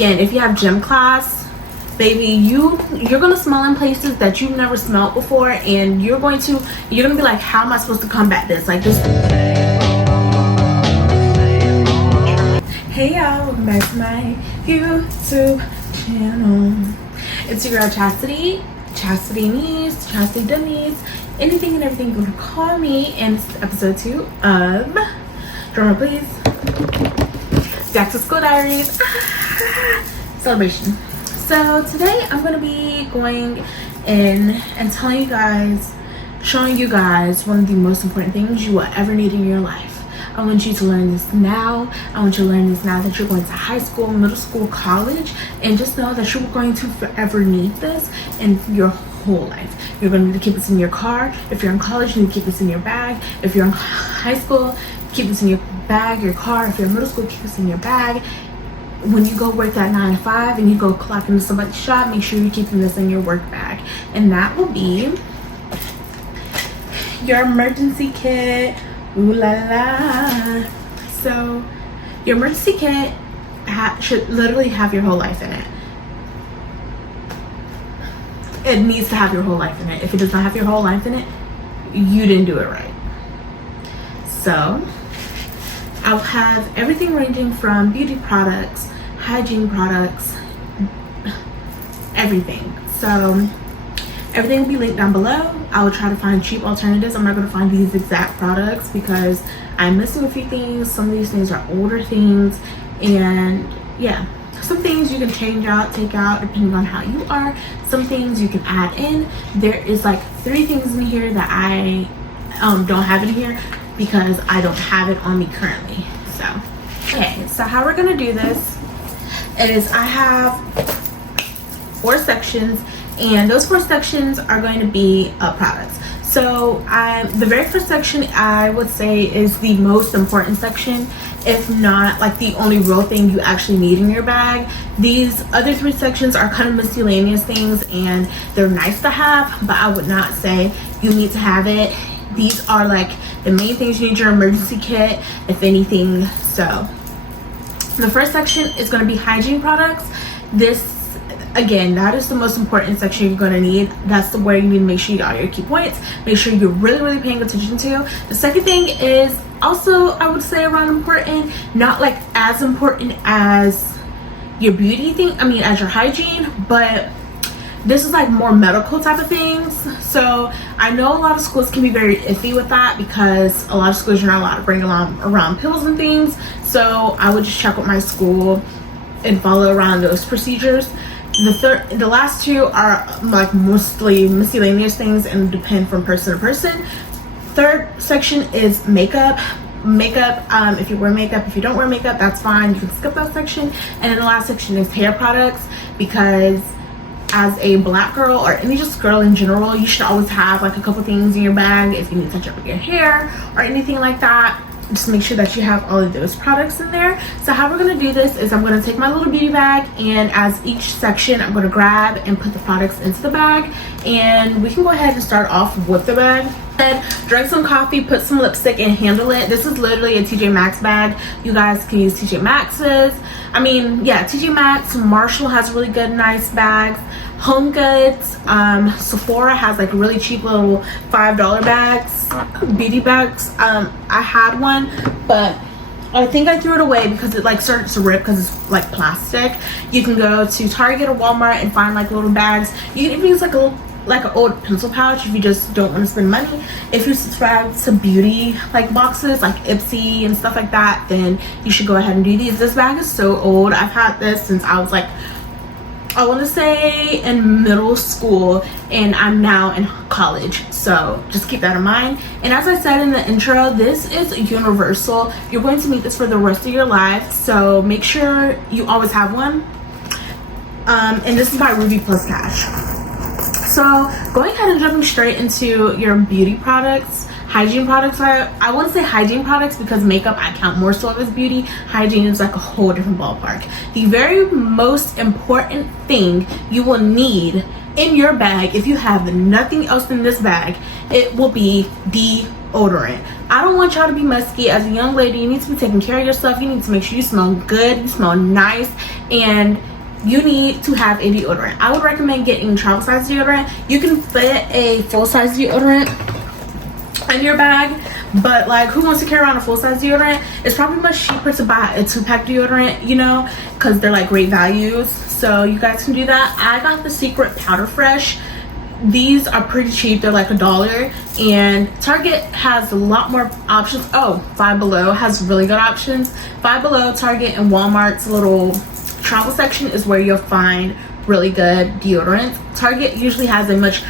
And if you have gym class, baby, you're gonna smell in places that you've never smelled before, and you're gonna be like, how am I supposed to combat this? Like this. Hey y'all, welcome back to my YouTube channel. It's your girl Chastity, chassidydenisee, chassidydenisee, anything and everything you can call me. And it's episode 2 of, drumroll please, 𝐁𝐿𝐢𝐲 diaries celebration. So today I'm going to be going in and telling you guys, showing you guys one of the most important things you will ever need in your life. I want you to learn this now. I want you to learn this now that you're going to high school, middle school, college, and just know that you're going to forever need this in your whole life. You're going to need to keep this in your car. If you're in college, you need to keep this in your bag. If you're in high school, keep this in your bag, your car. If you're in middle school, keep this in your bag. When you go work that 9 to 5 and you go clock into somebody's shop, make sure you're keeping this in your work bag. And that will be your emergency kit. Ooh la la. So your emergency kit should literally have your whole life in it. It needs to have your whole life in it. If it does not have your whole life in it, you didn't do it right. So I'll have everything ranging from beauty products, hygiene products, everything. So everything will be linked down below. I will try to find cheap alternatives. I'm not going to find these exact products because I'm missing a few things. Some of these things are older things, and yeah, some things you can change out, take out, depending on how you are. Some things you can add in. There is like 3 things in here that I don't have in here because I don't have it on me currently. So okay, so how we're gonna do this is I have 4 sections, and those 4 sections are going to be products. So the very first section I would say is the most important section, if not like the only real thing you actually need in your bag. These other 3 sections are kind of miscellaneous things, and they're nice to have, but I would not say you need to have it. These are like the main things you need your emergency kit, if anything. So the first section is going to be hygiene products. This, again, that is the most important section you're going to need. That's where you need to make sure you got your key points. Make sure you're really paying attention to. The second thing is also, I would say, around important, not like as important as your beauty thing, as your hygiene, but this is like more medical type of things. So I know a lot of schools can be very iffy with that because a lot of schools you're not allowed to bring around pills and things. So I would just check with my school and follow around those procedures. The last 2 are like mostly miscellaneous things and depend from person to person. Third section is makeup. If you wear makeup, if you don't wear makeup, that's fine, you can skip that section. And then the last section is hair products, because as a black girl or any just girl in general, you should always have like a couple things in your bag if you need to touch up with your hair or anything like that. Just make sure that you have all of those products in there. So how we're going to do this is I'm going to take my little beauty bag, and as each section I'm going to grab and put the products into the bag, and we can go ahead and start off with the bag. Drink some coffee, put some lipstick, and handle it. This is literally a TJ Maxx bag. You guys can use TJ Maxx's. TJ Maxx, Marshall has really good nice bags. Home Goods, Sephora has like really cheap little $5 bags, beauty bags. I had one, but I think I threw it away because it like started to rip because it's like plastic. You can go to Target or Walmart and find like little bags. You can even use like an old pencil pouch if you just don't want to spend money. If you subscribe to beauty like boxes like Ipsy and stuff like that, then you should go ahead and do these. This bag is so old. I've had this since I was like, I want to say in middle school, and I'm now in college, so just keep that in mind. And as I said in the intro, this is universal. You're going to need this for the rest of your life, so make sure you always have one. And this is by Ruby Plus Cash. So going ahead and jumping straight into your beauty products, hygiene products. I want to say hygiene products because makeup I count more so as beauty. Hygiene is like a whole different ballpark. The very most important thing you will need in your bag, if you have nothing else in this bag, it will be deodorant. I don't want y'all to be musky. As a young lady, you need to be taking care of yourself. You need to make sure you smell good, you smell nice, and you need to have a deodorant. I would recommend getting travel size deodorant. You can fit a full size deodorant in your bag, but like, who wants to carry around a full size deodorant? It's probably much cheaper to buy a 2-pack deodorant, you know, because they're like great values. So you guys can do that. I got the Secret Powder Fresh. These are pretty cheap. They're like $1, and Target has a lot more options. Oh, Five Below has really good options. Five Below, Target, and Walmart's little travel section is where you'll find really good deodorants. Target usually has a much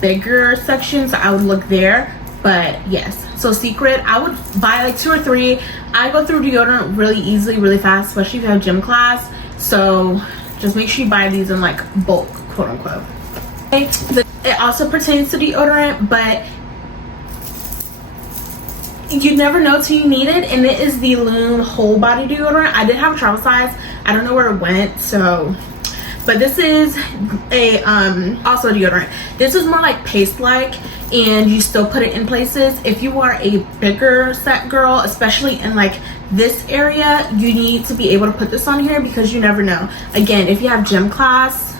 bigger section, so I would look there. But yes, so Secret, I would buy like 2 or 3. I go through deodorant really easily, really fast, especially if you have gym class. So just make sure you buy these in like bulk, quote unquote. It also pertains to deodorant, but you never know till you need it, and it is the Loom whole body deodorant. I did have a travel size. I don't know where it went, so, but this is a also a deodorant. This is more like paste like, and you still put it in places. If you are a bigger set girl, especially in like this area, you need to be able to put this on here because you never know. Again, if you have gym class,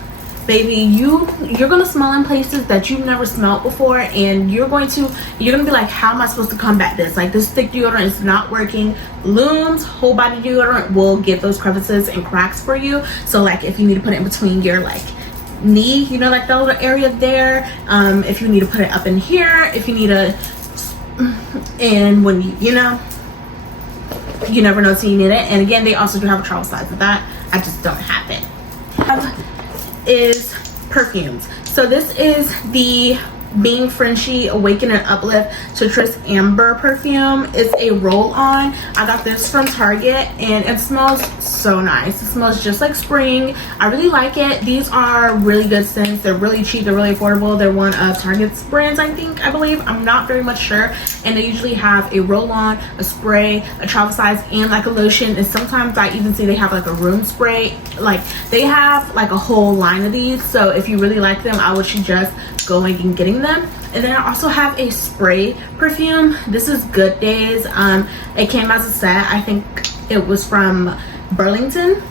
baby, you're gonna smell in places that you've never smelled before, and you're gonna be like, how am I supposed to combat this? Like, this thick deodorant is not working. Loom's whole body deodorant will get those crevices and cracks for you. So like, if you need to put it in between your like knee, you know, like the little area there, if you need to put it up in here, if you need to, and when you know, you never know till you need it. And again, they also do have a travel size of that. I just don't have it. Is perfumes. So this is the Being Frenchy Awaken and Uplift Citrus Amber perfume. It's a roll-on. I got this from Target, and it smells so nice. It smells just like spring. I really like it. These are really good scents. They're really cheap. They're really affordable. They're one of Target's brands, I believe. I'm not very much sure. And they usually have a roll-on, a spray, a travel size, and like a lotion. And sometimes I even see they have like a room spray. Like, they have like a whole line of these. So if you really like them, I would suggest going and getting them. And then I also have a spray perfume. This is Good Days. It came as a set. I think it was from Burlington.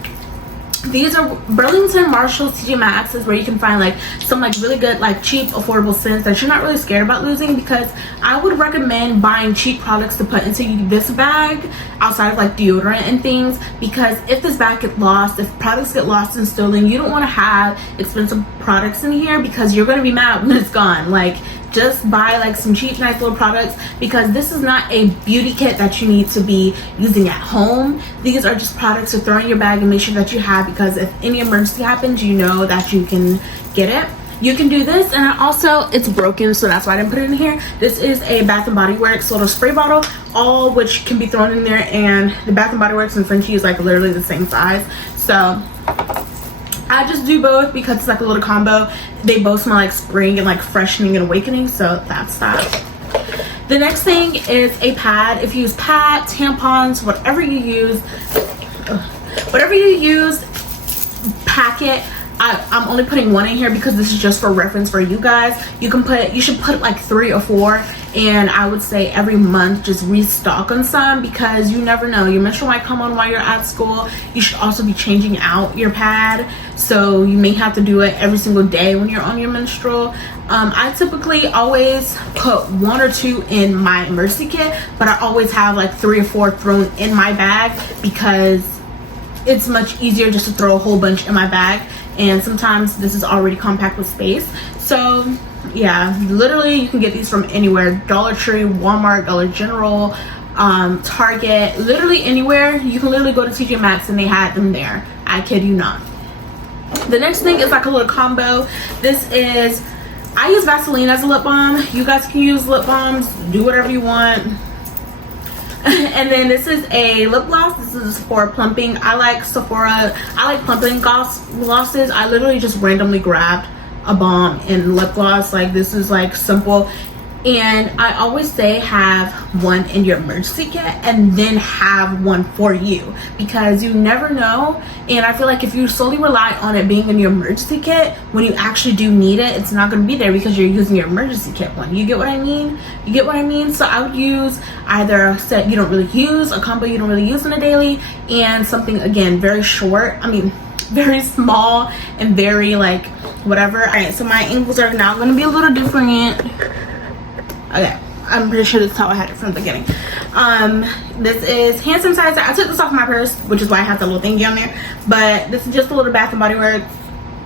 These are Burlington, Marshalls, TJ Maxx is where you can find like some like really good, like cheap, affordable scents that you're not really scared about losing, because I would recommend buying cheap products to put into this bag outside of like deodorant and things, because if this bag gets lost, if products get lost and stolen, you don't want to have expensive products in here because you're going to be mad when it's gone. Like, just buy like some cheap, nice little products, because this is not a beauty kit that you need to be using at home. These are just products to throw in your bag and make sure that you have, because if any emergency happens, you know that you can get it. You can do this, and also it's broken, so that's why I didn't put it in here. This is a Bath and Body Works little spray bottle, all which can be thrown in there, and the Bath and Body Works and Frenchie is like literally the same size. So I just do both because it's like a little combo. They both smell like spring and like freshening and awakening, so that's that. The next thing is a pad. If you use pads, tampons, whatever you use, pack it. I'm only putting one in here because this is just for reference for you guys. You should put like 3 or 4, and I would say every month just restock on some, because you never know, your menstrual might come on while you're at school. You should also be changing out your pad, so you may have to do it every single day when you're on your menstrual. I typically always put 1 or 2 in my emergency kit, but I always have like 3 or 4 thrown in my bag, because it's much easier just to throw a whole bunch in my bag, and sometimes this is already compact with space. So yeah, literally you can get these from anywhere. Dollar Tree, Walmart, Dollar General, Target, literally anywhere. You can literally go to TJ Maxx and they had them there. I kid you not. The next thing is like a little combo. This is, I use Vaseline as a lip balm. You guys can use lip balms, do whatever you want. And then this is a lip gloss. This is for plumping. I like plumping glosses. I literally just randomly grabbed a balm and lip gloss. Like, this is like simple. And I always say have one in your emergency kit and then have one for you, because you never know. And I feel like if you solely rely on it being in your emergency kit, when you actually do need it, it's not going to be there because you're using your emergency kit one. You get what I mean? You get what I mean? So I would use either a set you don't really use, a combo you don't really use on a daily, and something, again, very short. I mean, very small and very like whatever. All right, so my angles are now going to be a little different. Okay, I'm pretty sure this is how I had it from the beginning. This is hand sanitizer. I took this off my purse, which is why I have the little thingy on there, but this is just a little Bath and Body Works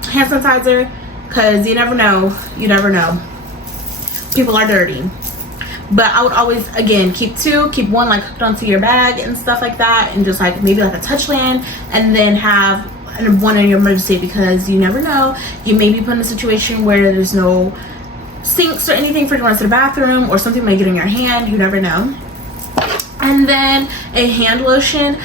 hand sanitizer, because you never know, people are dirty. But I would always, again, keep one like hooked onto your bag and stuff like that, and just like maybe like a Touchland, and then have one in your emergency, because you never know, you may be put in a situation where there's no sinks or anything for you to run to the bathroom, or something may get in your hand, you never know. And then a hand lotion.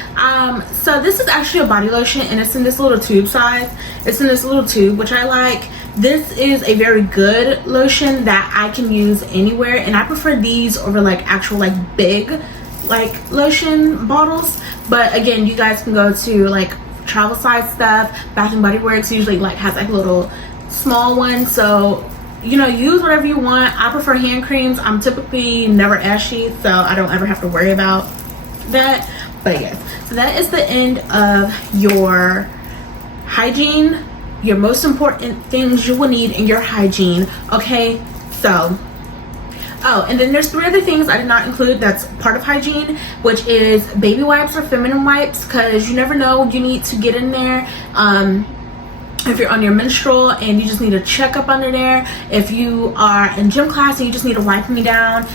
So this is actually a body lotion, and it's in this little tube size. It's in this little tube, which I like. This is a very good lotion that I can use anywhere, and I prefer these over like actual like big like lotion bottles. But again, you guys can go to like travel size stuff. Bath and Body Works usually like has like little small ones, so you know, use whatever you want. I prefer hand creams. I'm typically never ashy, so I don't ever have to worry about that. But yes, so that is the end of your hygiene, your most important things you will need in your hygiene. Okay, so oh, and then there's 3 other things I did not include that's part of hygiene, which is baby wipes or feminine wipes, because you never know, you need to get in there. If you're on your menstrual and you just need a checkup under there, if you are in gym class and you just need to wipe me down,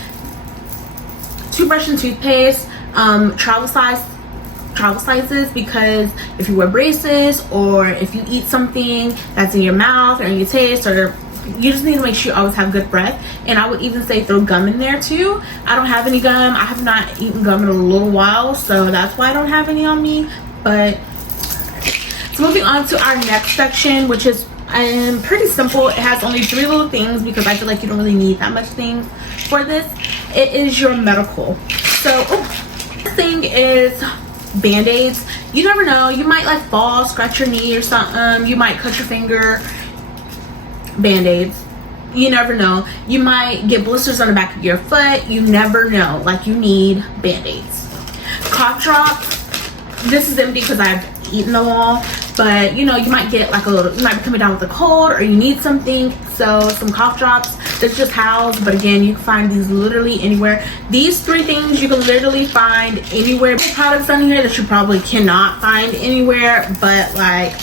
toothbrush and toothpaste, travel sizes, because if you wear braces or if you eat something that's in your mouth or in your taste, or you just need to make sure you always have good breath. And I would even say throw gum in there too. I don't have any gum. I have not eaten gum in a little while, so that's why I don't have any on me. But so moving on to our next section, which is pretty simple. It has only 3 little things, because I feel like you don't really need that much things for this. It is your medical. So this thing is band-aids. You never know, you might like fall, scratch your knee or something, you might cut your finger. Band-aids, you never know, you might get blisters on the back of your foot, you never know, like you need band-aids. Cough drops. This is empty because I've eaten them all, but you know, you might get like you might be coming down with a cold, or you need something, so some cough drops. That's just HAVES, but again, you can find these literally anywhere. These 3 things you can literally find anywhere. There's products on here that you probably cannot find anywhere, but like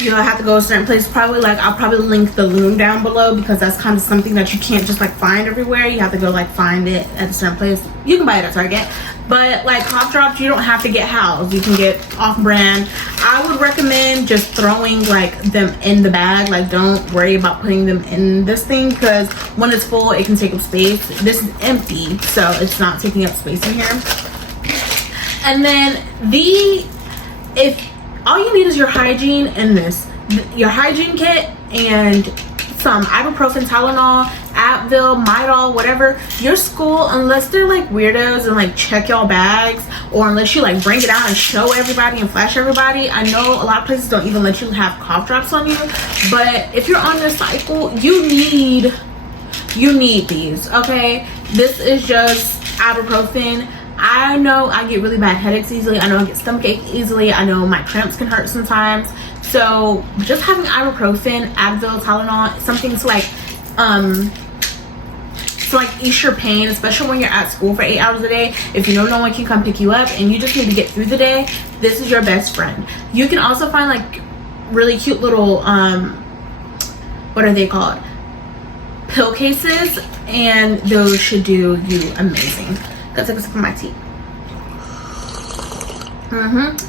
you know, I have to go to a certain place. Probably like I'll probably link the Loom down below, because that's kind of something that you can't just like find everywhere. You have to go like find it at a certain place. You can buy it at Target, but like cough drops, you don't have to get HAVES. You can get off-brand. I would recommend just throwing like them in the bag. Like don't worry about putting them in this thing, because when it's full, it can take up space. This is empty, so it's not taking up space in here. And then if all you need is your hygiene and your hygiene kit and some ibuprofen, Tylenol, Advil, Midol, whatever. Your school, unless they're like weirdos and like check y'all bags, or unless you like bring it out and show everybody and flash everybody. I know a lot of places don't even let you have cough drops on you, but if you're on your cycle, you need these. Okay, this is just ibuprofen. I know I get really bad headaches easily. I know I get stomachache easily. I know my cramps can hurt sometimes. So just having ibuprofen, Advil, Tylenol, something to ease your pain, especially when you're at school for 8 hours a day. If you know no one can come pick you up and you just need to get through the day, this is your best friend. You can also find like really cute little what are they called, pill cases, and those should do you amazing. Let's take a sip of my tea.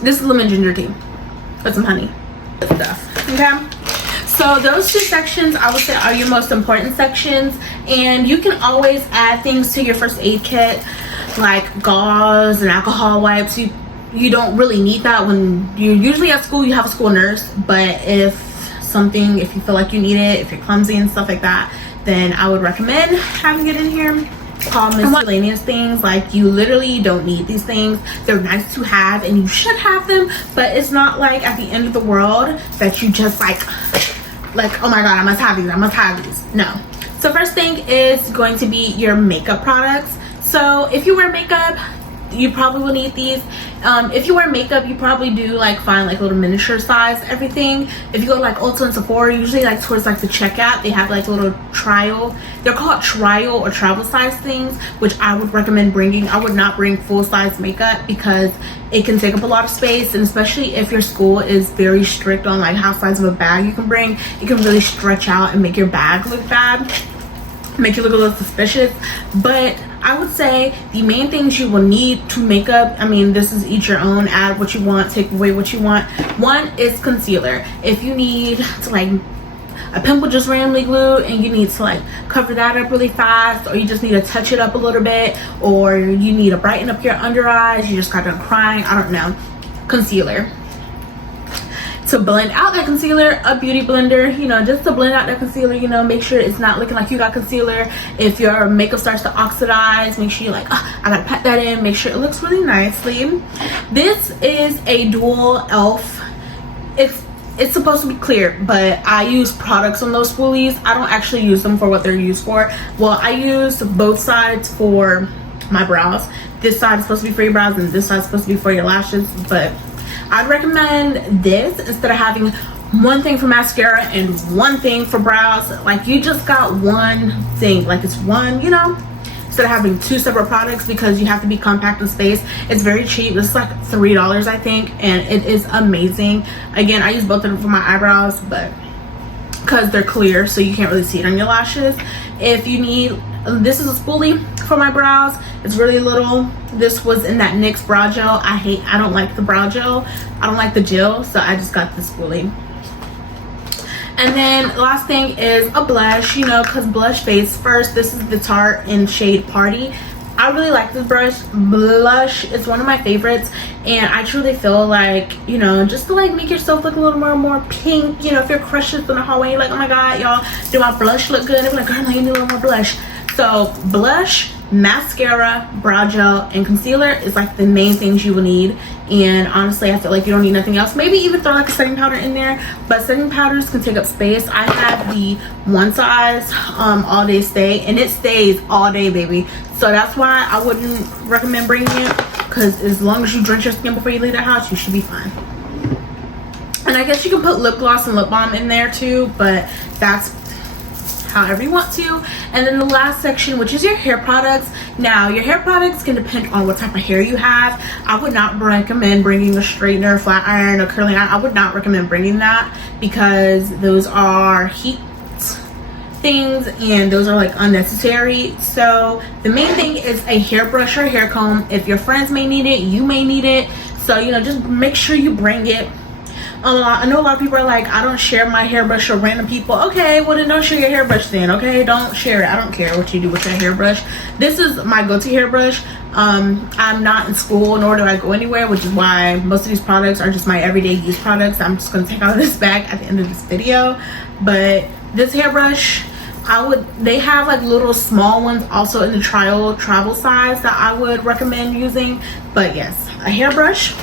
This is lemon ginger tea with some honey. Good stuff. Okay, so those 2 sections I would say are your most important sections, and you can always add things to your first aid kit like gauze and alcohol wipes. You don't really need that when you're usually at school. You have a school nurse, but if you feel like you need it, if you're clumsy and stuff like that, then I would recommend having it in here. Called miscellaneous things. Like you literally don't need these things. They're nice to have and you should have them, but it's not like at the end of the world that you just like oh my god, I must have these. No. So first thing is going to be your makeup products. So if you wear makeup, you probably will need these. If you wear makeup, you probably do like find like little miniature size everything. If you go to like Ulta and Sephora, usually like towards like the checkout, they have like little trial, they're called trial or travel size things, which I would recommend bringing. I would not bring full size makeup because it can take up a lot of space, and especially if your school is very strict on like how size of a bag you can bring, it can really stretch out and make your bag look bad, make you look a little suspicious. But I would say the main things you will need to make up, I mean, this is each your own, add what you want, take away what you want. One is concealer. If you need to like a pimple just randomly glued and you need to like cover that up really fast, or you just need to touch it up a little bit, or you need to brighten up your under eyes, you just got done crying, I don't know, concealer. To blend out that concealer, a beauty blender, you know, just to blend out that concealer, you know, make sure it's not looking like you got concealer. If your makeup starts to oxidize, make sure you're like, oh, I gotta pat that in, make sure it looks really nicely. This is a dual elf. It's supposed to be clear, but I use products on those spoolies. I don't actually use them for what they're used for. Well, I use both sides for my brows. This side is supposed to be for your brows and this side is supposed to be for your lashes, but I'd recommend this instead of having one thing for mascara and one thing for brows. Like, you just got one thing, like it's one, you know, instead of having two separate products, because you have to be compact in space. It's very cheap. This is like $3, I think, and it is amazing. Again, I use both of them for my eyebrows, but because they're clear so you can't really see it on your lashes. If you need, this is a spoolie for my brows. It's really little. This was in that NYX brow gel. I don't like the brow gel, I don't like the gel, so I just got this spoolie. And then last thing is a blush, you know, because blush fades first. This is the Tarte in shade Party. I really like this blush. It's one of my favorites, and I truly feel like, you know, just to like make yourself look a little more pink, you know, if your crush is in the hallway, you're like, oh my god, y'all, do my blush look good? They're like, girl, you need a little more blush. So blush, mascara, brow gel, and concealer is like the main things you will need. And honestly, I feel like you don't need nothing else. Maybe even throw like a setting powder in there, but setting powders can take up space. I have the one size all day stay, and it stays all day, baby. So that's why I wouldn't recommend bringing it, because as long as you drench your skin before you leave the house, you should be fine. And I guess you can put lip gloss and lip balm in there too, but that's however you want to. And then the last section, which is your hair products. Now, your hair products can depend on what type of hair you have. I would not recommend bringing a straightener, flat iron, or curling iron. I would not recommend bringing that, because those are heat things and those are like unnecessary. So the main thing is a hairbrush or a hair comb. If your friends may need it, you may need it. So, you know, just make sure you bring it. I know a lot of people are like, I don't share my hairbrush with random people. Okay, well then don't share your hairbrush then. Okay, don't share it. I don't care what you do with your hairbrush. This is my go-to hairbrush. I'm not in school, nor do I go anywhere, which is why most of these products are just my everyday use products. I'm just going to take out of this bag at the end of this video. But this hairbrush, they have like little small ones also in the travel size that I would recommend using. But yes, a hairbrush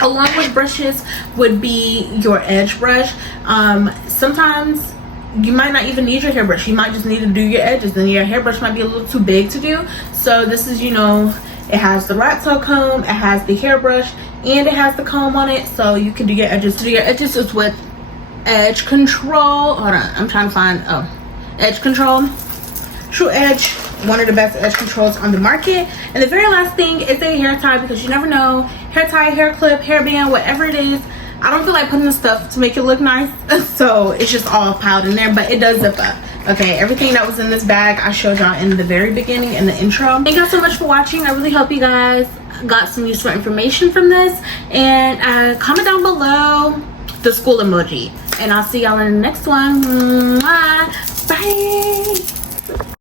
along with brushes would be your edge brush. Sometimes you might not even need your hairbrush, you might just need to do your edges, and your hairbrush might be a little too big to do. So this is, you know, it has the rat tail comb, it has the hairbrush, and it has the comb on it, so you can do your edges. To do your edges is with Edge Control. Hold on, I'm trying to find, Edge Control, True Edge, one of the best edge controls on the market. And the very last thing is a hair tie, because you never know, hair tie, hair clip, hairband, whatever it is, I don't feel like putting the stuff to make it look nice, so it's just all piled in there, but it does zip up. Okay, everything that was in this bag I showed y'all in the very beginning, in the intro. Thank you guys so much for watching. I really hope you guys got some useful information from this, and comment down below the school emoji, and I'll see y'all in the next one. Mwah. Bye.